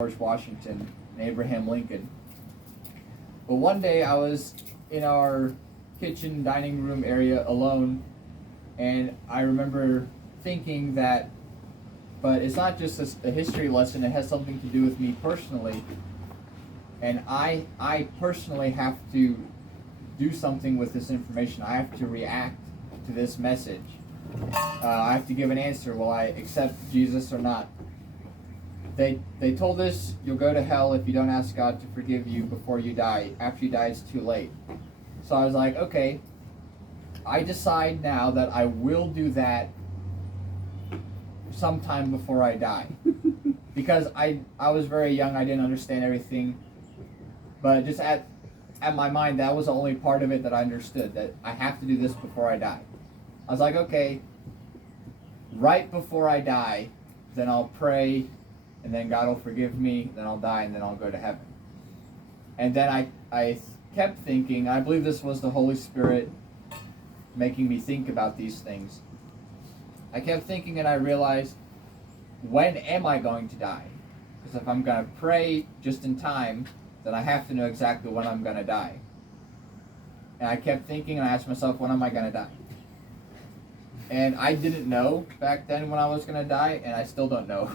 George Washington and Abraham Lincoln. But one day I was in our kitchen dining room area alone, and I remember thinking that, but it's not just a history lesson, it has something to do with me personally. And I personally have to do something with this information. I have to react to this message. I have to give an answer. Will I accept Jesus or not? They told us you'll go to hell if you don't ask God to forgive you before you die. After you die, it's too late. So I was like, okay, I decide now that I will do that sometime before I die. Because I was very young, I didn't understand everything. But just at my mind, that was the only part of it that I understood, that I have to do this before I die. I was like, okay, right before I die, then I'll pray, and then God will forgive me, then I'll die, and then I'll go to heaven. And then I kept thinking, I believe this was the Holy Spirit making me think about these things. I kept thinking, and I realized, when am I going to die? Because if I'm going to pray just in time, then I have to know exactly when I'm going to die. And I kept thinking, and I asked myself, when am I going to die? And I didn't know back then when I was going to die, and I still don't know.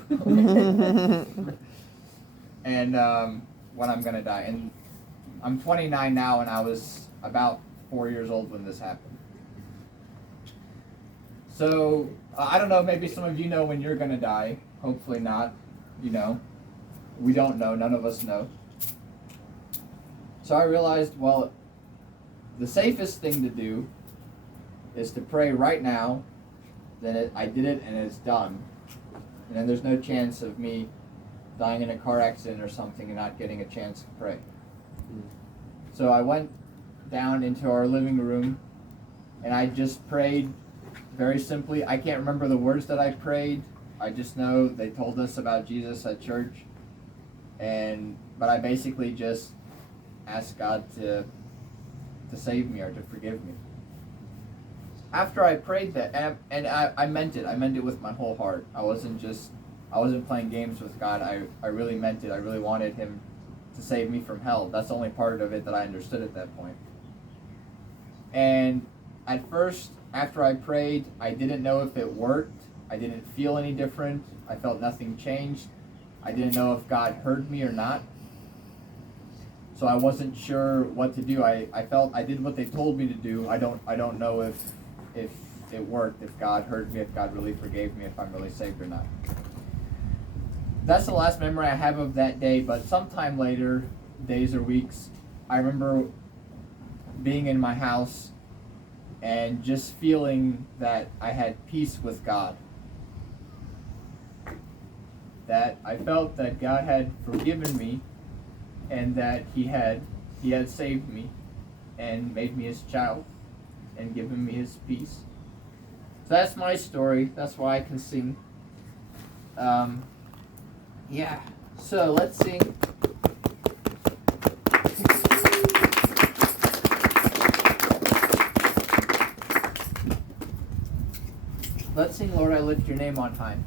And when I'm going to die. And I'm 29 now, and I was about 4 years old when this happened. So, I don't know, maybe some of you know when you're going to die. Hopefully not, you know. We don't know, none of us know. So I realized, well, the safest thing to do is to pray right now, then I did it and it's done. And then there's no chance of me dying in a car accident or something and not getting a chance to pray. So I went down into our living room and I just prayed very simply. I can't remember the words that I prayed. I just know they told us about Jesus at church. But I basically just asked God to save me or to forgive me. After I prayed that, and I meant it. I meant it with my whole heart. I wasn't playing games with God. I really meant it. I really wanted Him to save me from hell. That's the only part of it that I understood at that point. And at first, after I prayed, I didn't know if it worked. I didn't feel any different. I felt nothing changed. I didn't know if God heard me or not. So I wasn't sure what to do. I felt I did what they told me to do. I don't know if it worked, if God heard me, if God really forgave me, if I'm really saved or not. That's the last memory I have of that day, but sometime later, days or weeks, I remember being in my house and just feeling that I had peace with God. That I felt that God had forgiven me and that He had saved me and made me His child and given me His peace. So that's my story. That's why I can sing. Yeah. So let's sing. Let's sing, Lord, I lift your name on high.